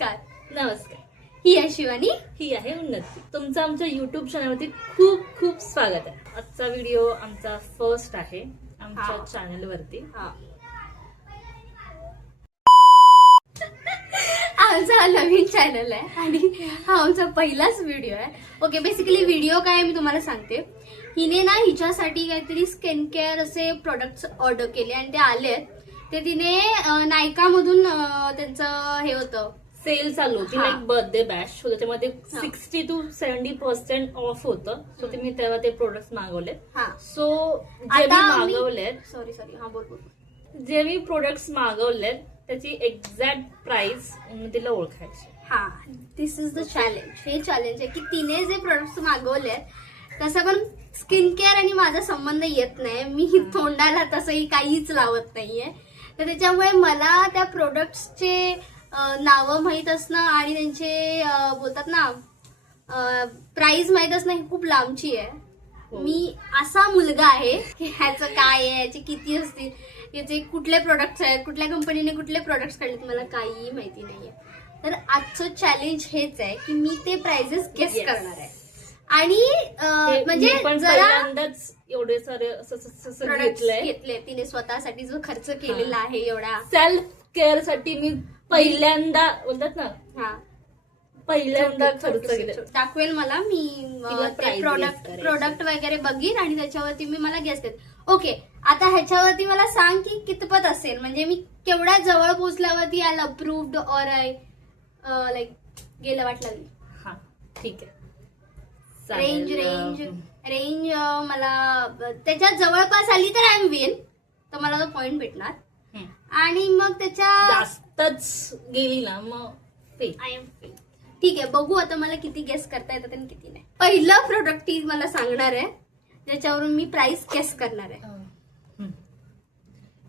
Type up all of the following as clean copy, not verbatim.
नमस्कार. नमस्कार. ही आहे शिवानी. ही आहे उन्नती. तुमचं आमच्या युट्यूब चॅनलवरती खूप खूप स्वागत आहे. आजचा व्हिडिओ आमचा फर्स्ट आहे आमच्या चॅनलवरती. आमचा नवीन चॅनल आहे आणि हा आमचा पहिलाच व्हिडिओ आहे. ओके, बेसिकली व्हिडिओ काय आहे मी तुम्हाला सांगते. हिने ना हिच्यासाठी काहीतरी स्किन केअर असे प्रोडक्ट्स ऑर्डर केले आणि ते आले. ते तिने नायकामधून त्यांचं हे होतं, सेल चालू होती, लाईक बर्थडे बॅश. सो त्याच्यामध्ये 60 to 70% ऑफ होतं. सो ते मी तेव्हा ते प्रोडक्ट मागवले. सो जे मी मागवलेत, सॉरी हा बोल. जे मी प्रोडक्ट्स मागवलेत त्याची एक्झॅक्ट प्राइस तिला ओळखायची. दिस इज द चॅलेंज. हे चॅलेंज आहे की तिने जे प्रोडक्ट्स मागवले तसं पण स्किन केअर आणि माझा संबंध येत नाही. मी तोंडाला तसंही काहीच लावत नाहीये. तर त्याच्यामुळे मला त्या प्रोडक्ट्सचे नावं माहीत असणं आणि त्यांचे बोलतात ना प्राइस माहीत असणं ही खूप लांबची आहे. मी असा मुलगा आहे की ह्याचं काय आहे, याचे किती असतील, याचे कुठले प्रोडक्ट्स आहेत, कुठल्या कंपनीने कुठले प्रोडक्ट्स काढलेत मला काहीही माहिती नाहीये. तर आजचं चॅलेंज हेच आहे की मी ते प्राइजेस गेस करणार आहे आणि म्हणजे पहिल्यांदाच एवढे सारे घेतले तिने स्वतःसाठी जो खर्च केलेला आहे एवढा सेल्फ केअर साठी. मी पहिल्यांदा बोलतात ना पहिल्यांदा खर्च केला. दाखवेल मला मी प्रोडक्ट वगैरे बघीन आणि त्याच्यावरती मी मला गेस देते. ओके, आता ह्याच्यावरती मला सांग की कितपत असेल, म्हणजे मी केवढ्या जवळ पोहोचल्यावरती I approved or I like गेलं वाट लागली. हा ठीक आहे. रेंज मला त्याच्यात जवळपास आली तर आय एम विन, तर मला तो पॉइंट भेटणार. आणि मग त्याच्या जास्तच गेली ना मग आय एम फेल. ठीक आहे, बघू आता मला किती गेस करता येतात आणि किती नाही. पहिलं प्रोडक्ट ती मला सांगणार आहे ज्याच्यावरून मी प्राइस गेस करणार आहे.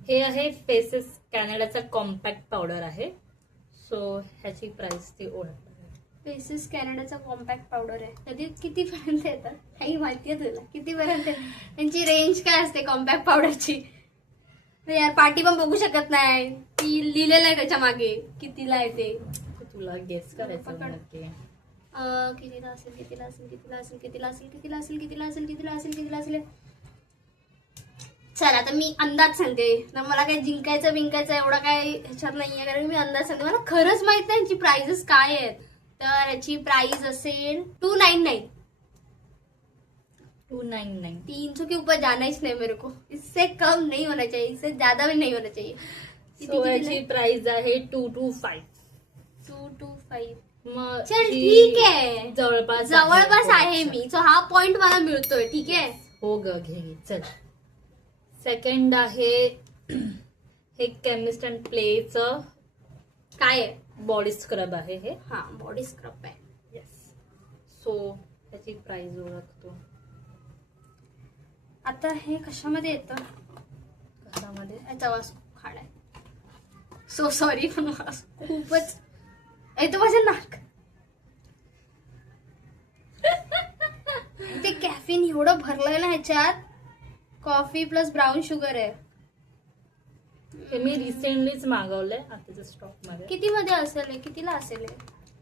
हे आहे फेसेस कॅनडाचा कॉम्पॅक्ट पावडर आहे. सो ह्याची प्राइस ती ओळखणार. फेसेस कॅनडाचा कॉम्पॅक्ट पावडर आहे. कधी कितीपर्यंत येतात काही माहिती आहे तुला? कितीपर्यंत त्यांची रेंज काय असते कॉम्पॅक्ट पावडरची? यार पार्टी पण बघू शकत नाही. ती लिहिलेलं आहे त्याच्या मागे कितीला येते. तुला गेस करायचं कितीला असेल. चल आता मी अंदाज सांगते. तर मला काही जिंकायचं बिंकायचं एवढा काही ह्याच्यात नाहीये, कारण मी अंदाज सांगते. मला खरंच माहित नाही यांची प्राइजेस काय आहेत. तर याची प्राइस असेल 299. 300 के ऊपर जाना ही नहीं मेरे को. इससे कम नहीं होना चाहिए, इससे ज्यादा भी नहीं होना चाहिए. सो याची प्राइस आहे 225. 225. चल ठीक आहे, जवळपास आहे मी. सो हा पॉइंट मला मिळतोय. ठीक आहे, हो ग, घे. चल, सेकंड आहे हे केमिस्ट अँड प्लेचं काय आहे, बॉडी स्क्रब आहे. हे बॉडी स्क्रब आहे. येस. सो त्याची प्राइस ओळखतो. आता हे कशामध्ये येतं? कशामध्ये? याचा वास खूप खाड आहे. सो सॉरी, पण वास खूपच येतो माझ्या नाक. ते कॅफिन एवढं भरलंय ना ह्याच्यात. कॉफी प्लस ब्राऊन शुगर आहे. हे मी रिसेंटलीच मागवलंय आताच्या स्टॉक मध्ये. किती मध्ये असेल, कितीला असेल?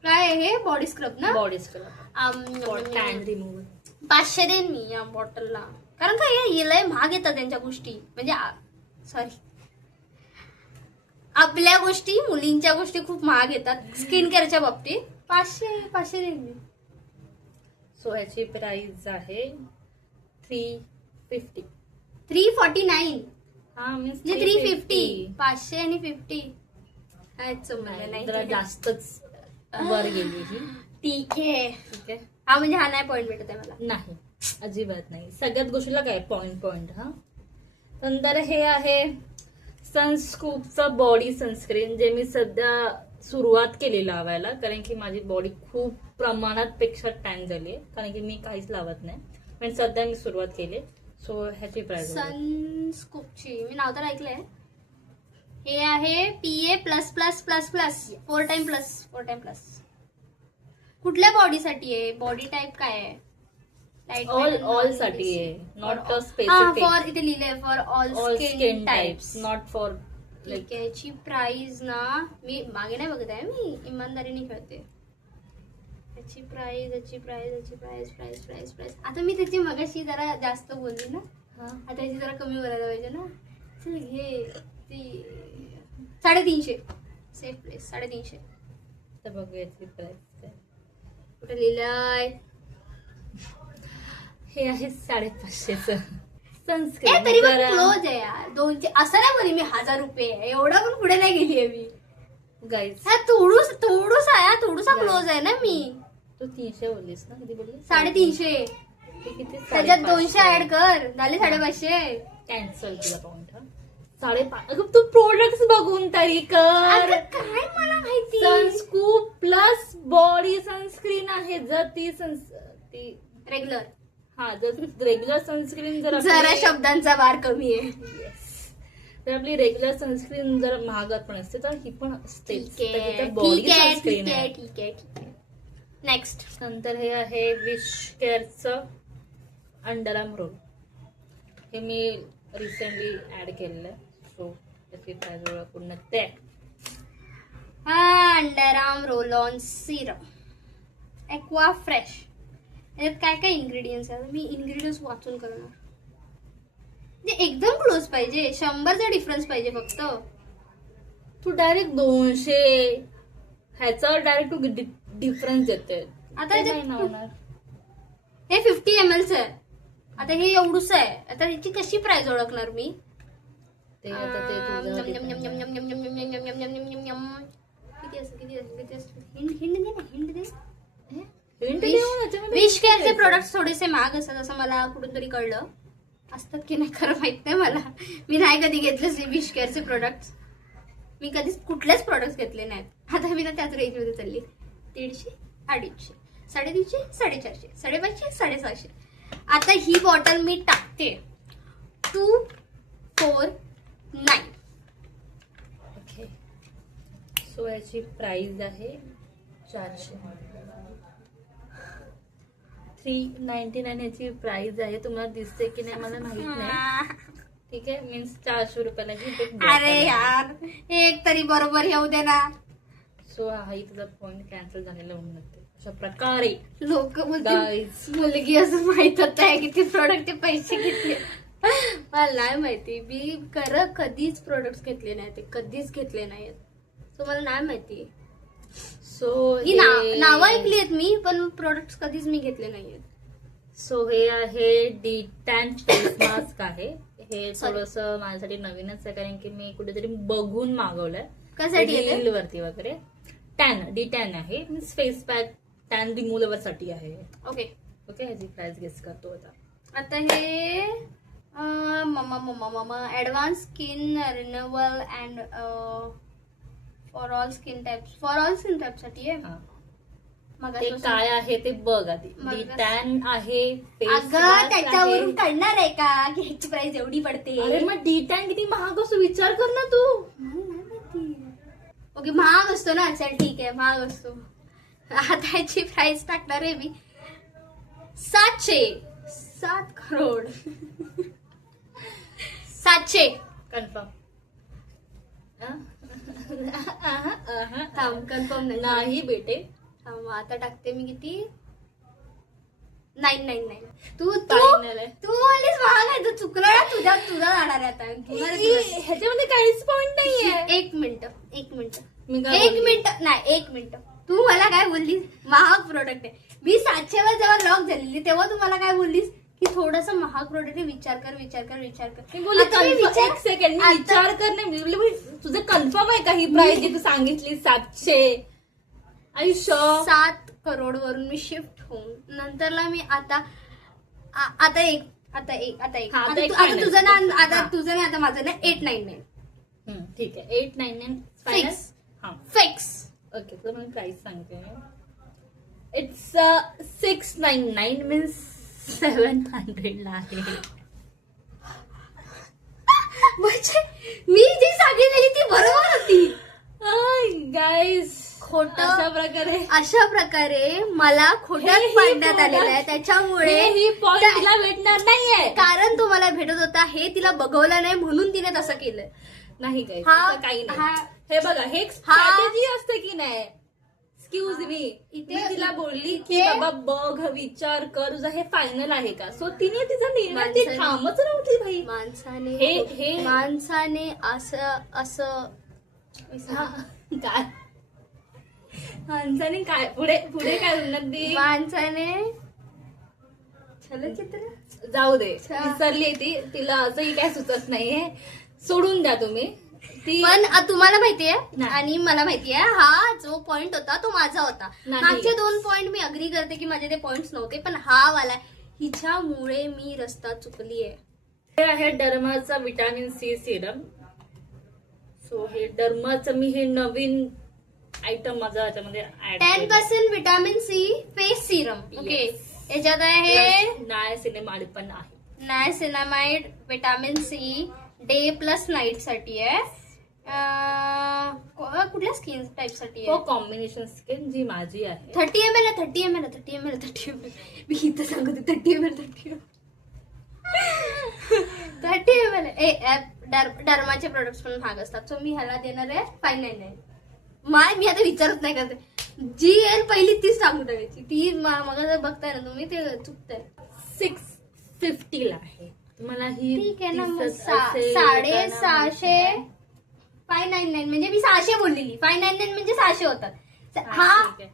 काय आहे हे? बॉडी स्क्रब ना? Body scrub tan remover. 500 देईन मी या बॉटलला, कारण काय लय महाग येतात त्यांच्या गोष्टी. म्हणजे सॉरी, आपल्या गोष्टी, मुलींच्या गोष्टी खूप महाग येतात स्किन केअरच्या बाबतीत. 500 देईन मी. सो ह्याची प्राइस आहे 350. 349. हा मीन्स 350. 500 आणि 50 नाही, जरा जास्तच वर गेली ही. ठीक आहे. हा म्हणजे हा नाही पॉइंट भेटत आहे मला. नाही, अजिबात नाही. सगळ्यात गोष्टीला काय पॉइंट. हा, नंतर हे आहे सनस्कूपचं बॉडी सनस्क्रीन, जे मी सध्या सुरुवात केली लावायला, कारण की माझी बॉडी खूप प्रमाणात पेक्षा टॅन झाली आहे, कारण की मी काहीच लावत नाही. पण सध्या मी सुरुवात केली. सो ह्याची प्राइस सनस्कूपची मी नाव तर ऐकलंय. हे आहे PA++++, 4 टाइम प्लस. कुठल्या बॉडीसाठी आहे? बॉडी टाइप काय आहे? ऑल साठी आहे, नॉट अ स्पेसिफिक. फॉर इथे लिहिलंय for all skin types, not for ठीक आहे. याची प्राइस ना मी मागे नाही बघत आहे, मी इमानदारीने खेळते. याची प्राइस आता मी त्याची मगाशी जरा जास्त बोलली ना, आता याची जरा कमी बोलायला पाहिजे ना. चल घे ती 350. Safe place 350. तर बघूया याची प्राइस. कुठे लिहिलंय? हे आहे 550चं ए तरी पण क्लोज आहे यार. 200 असं नाही बोली मी 1000 रुपये आहे. एवढं पण पुढे नाही गेली आहे मी गाईज. हा थोडूसा क्लोज आहे ना मी. तू 300 बोललीस ना, किती बोललीस? 350. ते किती? त्याच्यात 200 ऍड कर, झाले 550. कॅन्सल तुला पॉइंट. 550. अगं तू प्रोडक्ट बघून तरी कर. काय मला माहिती. सनस्कूप प्लस बॉडी सनस्क्रीन आहे. जर ती रेग्युलर, हा जर रेग्युलर सनस्क्रीन जर जरा शब्दांचा बार कमी आहे. तर आपली रेग्युलर सनस्क्रीन जर महागात पण असते तर ही पण असते. ठीक आहे. नेक्स्ट नंतर हे आहे विश केअरचं अंडरआर्म रोल. हे मी रिसेंटली ऍड केलेलं आहे. सो त्याची प्राइस पूर्ण ते. हा underarm roll on Serum aqua fresh. याच्यात काय काय इन्ग्रेडियंट्स आहेत, मी इन्ग्रेडियंट्स वाचून करणार. एकदम क्लोज पाहिजे, 100चा डिफरन्स पाहिजे फक्त. तू डायरेक्ट 200 ह्याचा डायरेक्ट तू डिफरन्स देते. आता ते नाही ना होणार. हे 50 ml आहे. आता हे एवढूच आहे. आता ह्याची कशी प्राइस ओळखणार मी? ते आता ते तुझं किती असतं? हिंट दे. हिंट देऊन याच्यामध्ये विश केअरचे प्रोडक्ट थोडेसे महाग असतात असं मला कुठून तरी कळलं. असतात की नाही खरं माहित नाही मला. मी नाही कधी घेतले विश केअरचे प्रोडक्ट. मी कधीच कुठलेच प्रोडक्ट घेतले नाहीत. आता मी ना त्याच रेंज मध्ये चालली. 150, 250, 350, 450, 550, 750. आता ही बॉटल मी टाकते 249. ओके. सो याची प्राइस आहे 400. 399 याची प्राइस आहे. तुम्हाला दिसते की नाही मला माहित नाही. ठीक आहे, मीन्स 400 रुपयाला अरे यार एक तरी बरोबर येऊ दे ना. सो हाही तुझा पॉइंट कॅन्सल झालेला होऊन जाते. अशा प्रकारे लोक मुलगी असं माहित होत आहे किती प्रोडक्टचे पैसे घेतले. मला नाही माहिती. मी कधीच प्रोडक्ट घेतले नाही, ते कधीच घेतले नाहीत. सो मला नाही माहिती. सो ही नावं ऐकली आहेत मी, पण प्रोडक्ट कधीच मी घेतले नाहीयेत. सो हे आहे D10 फेस मास्क आहे. हे थोडस माझ्यासाठी नवीनच आहे कारण की मी कुठेतरी बघून मागवलंय रील वरती वगैरे. D10 आहे, means face pack tan remover साठी आहे. Okay okay. ह्याची प्राइस गेस करतो आता. हे advance skin renewal and for all skin type साठी आहे. ते काय आहे ते बघ आधी. D10 आहे. अगं त्याच्यावरून कळणार आहे का की ह्याची प्राइस एवढी पडते? अरे मग D10 किती महाग असतो विचार कर ना तू. ओके महाग असतो ना. चल ठीक आहे महाग असतो. आता ह्याची प्राइस टाकणार आहे मी 7 करोड 700. कन्फर्म कन्फर्म नाही बेटे. आता टाकते मी किती 999. तू म्हणलीस महाग आहे. तू चुकलं ना. तुझा जाणार आहे आता. ह्याच्यामध्ये काहीच पॉइंट नाहीये. एक मिनिट तू मला काय बोललीस? महाग प्रोडक्ट आहे. मी 700 वर जेव्हा लॉक झालेली तेव्हा तू मला काय बोललीस की थोडस महाग प्रोडक्ट आहे, विचार कर. एक सेकंड विचार कर नाही. तुझं कन्फर्म आहे का ही प्राइस जी तू सांगितली 700? आयुष्य 7 करोड वरून मी शिफ्ट होऊन नंतरला मी आता तुझं ना आता माझं ना 899. ठीक आहे 899 फिक्स. ओके. तर मी प्राइस सांगते. इट्स 699 मीन्स 700 ला आहे. म्हणजे मी जी सांगितलेली ती बरोबर होती. गाईज अशा प्रकारे मला खोट्यात पाडण्यात आलेलं आहे. त्याच्यामुळे ही पॉइंट तिला भेटणार नाहीये कारण तो मला भेटत होता हे तिला बघवलं नाही म्हणून तिने तसं केलं. नाही काही हा- काही नाही. हा- हे बघा हे स्ट्रॅटेजी असते की नाही. एक्सक्यूज मी इथे- तिला बोलली की इथे- बाबा बघ विचार कर तुझं हे फायनल आहे का. सो तिने तिचा निर्णय ती माणसाने- ठामच नव्हती भाई. माणसाने असं हा, काय माणसाने काय पुढे पुढे काय उन्नती. माणसाने चलचित्र जाऊ दे अच्छा. विसरली ती. तिला असंही काय सुचत नाहीये. सोडून द्या तुम्ही ती. पण तुम्हाला माहितीये नाही. आणि मला माहितीये हा जो पॉइंट होता तो माझा होता. नाही. मागचे 2 पॉइंट मी अग्री करते की माझे ते पॉइंट्स नव्हते, पण हा वाला हिच्यामुळे मी रस्ता चुकलीये. हे आहे डर्माचा विटॅमिन सी सिरम. सो हे डर्माचं मी हे नवीन आयटम माझा याच्यामध्ये add 10% vitamin C face serum. Okay, याच्यात आहे नायसिनेमाइड पण आहे. Niacinamide vitamin C day plus night साठी आहे. कुठल्या स्किन टाइप साठी हो आहे? कॉम्बिनेशन स्किन जी माझी आहे. 30 ml आहे. 30 ml आहे. 30 ml आहे. 30 ml. मी इथं सांगते 30 ml 30 ml 30 ml आहे. डर्माचे प्रोडक्ट्स पण महाग असतात. सो मी ह्याला देणार आहे 599. मी आता विचारत नाही करते. जी येईल पहिली तीच टाकून टाकायची. ती मग जर बघताय ना तुम्ही ते चुकताय. 650 ला आहे. तुम्हाला ही ठीक आहे ना, मग दिसत असेल 650 599 म्हणजे मी 600 बोललेली. 599 म्हणजे 600 होतात. हा ठीक आहे.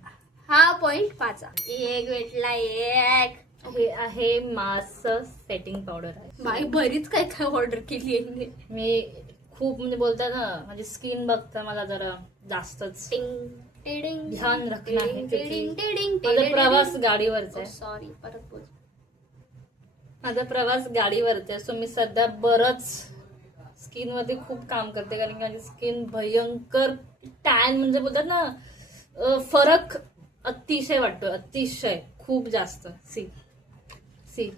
हा पॉइंट 5. एक भेटला एक. हे आहे मास्क सेटिंग पावडर आहे. बाई बरीच काय काय ऑर्डर केली आहे. मी खूप म्हणजे बोलतात ना माझी स्किन बघता मला जरा जास्तच ध्यान राखणं आहे त्याची. माझा प्रवास गाडीवरचा आहे. सॉरी परत बोल. माझा प्रवास गाडीवरचा आहे. सो मी सध्या बरंच स्किन वरती खूप काम करते कारण की माझी स्किन भयंकर टॅन म्हणजे बोलतात ना फरक अतिशय वाटतो. अतिशय खूप जास्त. सी सी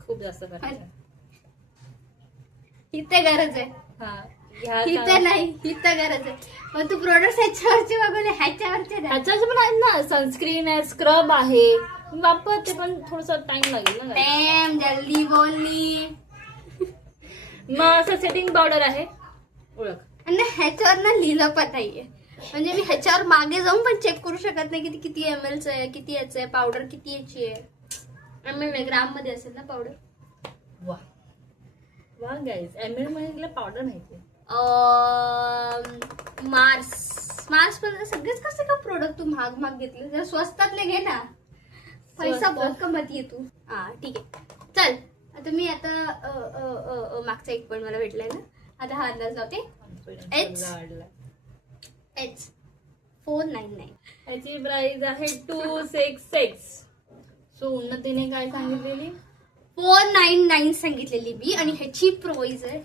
खूप जास्त फरक आहे. इथे गरज आहे. हा ह्या इथे नाही, इथे गरज आहे. पण तू प्रोडक्ट ह्याच्यावरचे बघवले ह्याच्यावरचे द्या. ह्याच्याचे पण आहेत ना. सनस्क्रीन आहे, स्क्रब आहे, वापरते पण थोडसा टाइम लागेल ना. टॅम जल्दी बोलली. मग असं सेटिंग पावडर आहे ओळख. आणि ह्याच्यावर ना लिहिलं पण नाहीये. म्हणजे मी ह्याच्यावर मागे जाऊन पण चेक करू शकत नाही की किती ml आहे, किती याचं आहे, पावडर किती याची आहे. ml ग्राम मध्ये असेल ना पावडर. वा वा गाईज ml मध्ये पावडर माहिती. मार्स पण सगळेच कसे का प्रोडक्ट तू महाग घेतले. जरा स्वस्तातले घे ना. पैसा बहुत कमती आहे तू. हा ठीक आहे चल. आता मी आता मागचा एक पॉईंट मला भेटलाय ना. आता हा अंदाज लावते. H 499. ह्याची प्राइस आहे 266. सो उन्नतीने काय सांगितलेली 499 सांगितलेली मी. आणि ह्याची प्राइस आहे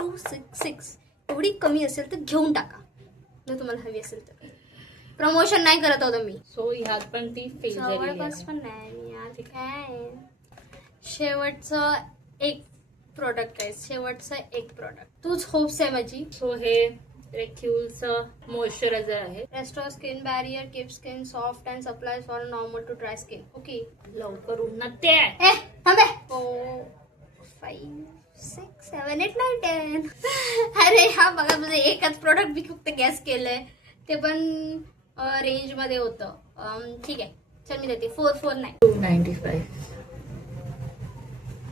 266. एवढी कमी असेल तर घेऊन टाका जर तुम्हाला हवी असेल तर. प्रमोशन नाही करत होतं मी. सो ह्यात पण ती फेल झालेली जवळपास आहे. पण नाही यार काय. शेवटचं एक प्रोडक्ट आहे. शेवटचं एक प्रोडक्ट तूच होप्स आहे माझी. सो हे रेक्युलचं मॉइश्चरायझर आहे. Restore skin barrier keep skin soft and supply for normal to dry skin. Okay लवकर उन्नती आहे. ए थांबे. 4 5 6 7 8 9 10. अरे हा बघा म्हणजे एकच प्रोडक्ट मी फक्त गॅस केलंय. ते पण रेंज मध्ये होतं. ठीक आहे चल मी देते 449. 295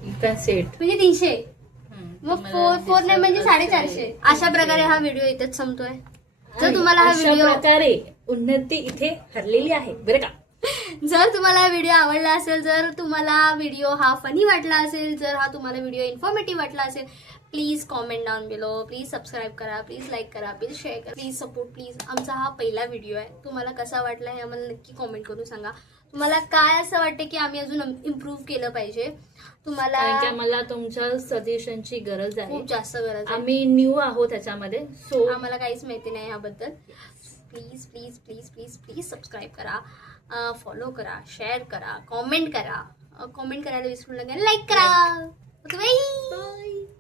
इका सेट म्हणजे 300. मग 449 म्हणजे 450. अशा प्रकारे हा व्हिडिओ इथेच संपतोय. जर तुम्हाला हा अशा व्हिडिओ प्रकारे उन्नती इथे हरलेली आहे बरं का. जर तुम्हाला व्हिडिओ आवडला असेल, जर तुम्हाला व्हिडिओ हा फनी वाटला असेल, जर हा तुम्हाला व्हिडिओ इन्फॉर्मेटिव्ह वाटला असेल, please comment down below. Please subscribe करा, प्लीज लाईक करा, प्लीज शेअर करा, प्लीज सपोर्ट प्लीज. आमचा हा पहिला व्हिडिओ आहे. तुम्हाला कसा वाटला हे आम्हाला नक्की कॉमेंट करून सांगा. तुम्हाला काय असं वाटतं की आम्ही अजून इम्प्रूव्ह केलं पाहिजे. तुम्हाला कारण की आम्हाला तुमच्या सजेशनची गरज आहे. खूप जास्त गरज आहे. आम्ही न्यू आहोत त्याच्यामध्ये. सो आम्हाला काहीच माहिती नाही याबद्दल. Please please please please please subscribe करा, फॉलो करा, शेअर करा, कॉमेंट करा. कॉमेंट करायला विसरू नका, लाईक करा. Okay bye.